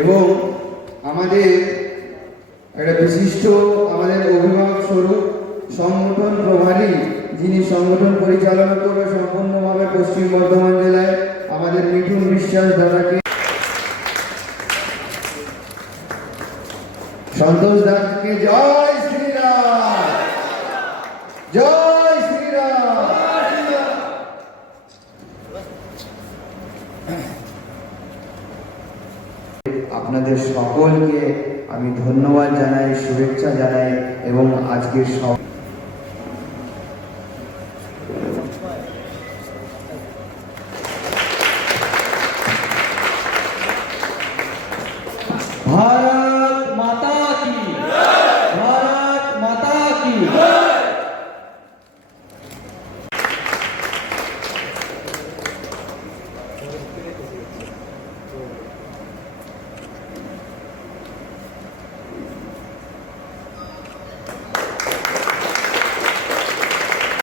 এবং আমাদের একটা বিশিষ্ট আমাদের অভিভাবক স্বরূপ সংগঠন প্রভারী, যিনি সংগঠন পরিচালনা করবে সম্পূর্ণভাবে পশ্চিম বর্ধমান জেলায়, আমাদের মিঠুন বিশ্বাস দাদাকে, সন্তোষ দাসকে জয় শ্রীরাম, জয় শ্রীরাম। আপনাদের সকলকে আমি ধন্যবাদ জানাই, শুভেচ্ছা জানাই এবং আজকের সব भारत माता की, भारत माता की।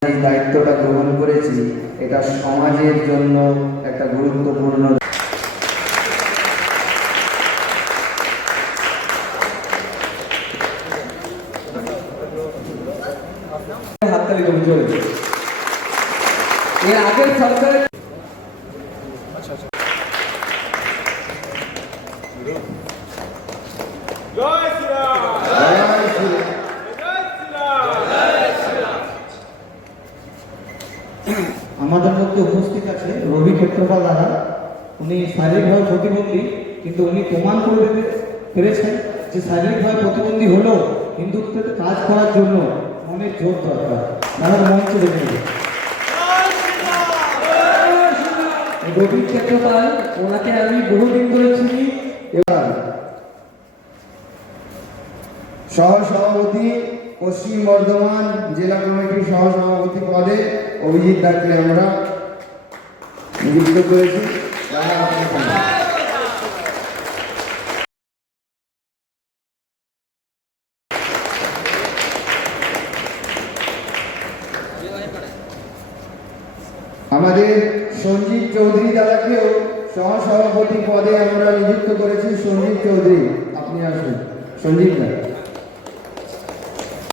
এই দায়িত্বটা গ্রহণ করেছি, এটা সমাজের জন্য একটা গুরুত্বপূর্ণ। হাততালি দেবো জোরে। এর আগের সরকারের জয় শ্রীরাম, জয় শ্রীরাম। জয় শ্রীরাম। আমাদের মধ্যে উপস্থিত আছে রবি ক্ষেত্রপাল দাদা। উনি শারীরিকভাবে প্রতিবন্ধী, কিন্তু উনি প্রমাণ করে দিতে পেরেছেন যে শারীরিকভাবে প্রতিবন্ধী হলেও হিন্দুত্বের কাজ করার জন্য মনের জোর দরকার। দাদার মঞ্চে দেখে রবি ক্ষেত্রপাল, ওনাকে আমি বহুদিন ধরে চিনি। এবার সহসভাপতি, পশ্চিম বর্ধমান জেলা কমিটির সহসভাপতি পদে অভিজিৎ দাকে আমরা নিযুক্ত করেছি। আমাদের সঞ্জীব চৌধুরী দাদাকেও সহসভাপতি পদে আমরা নিযুক্ত করেছি। সঞ্জীব চৌধুরী, আপনি আসুন। সঞ্জীব দা।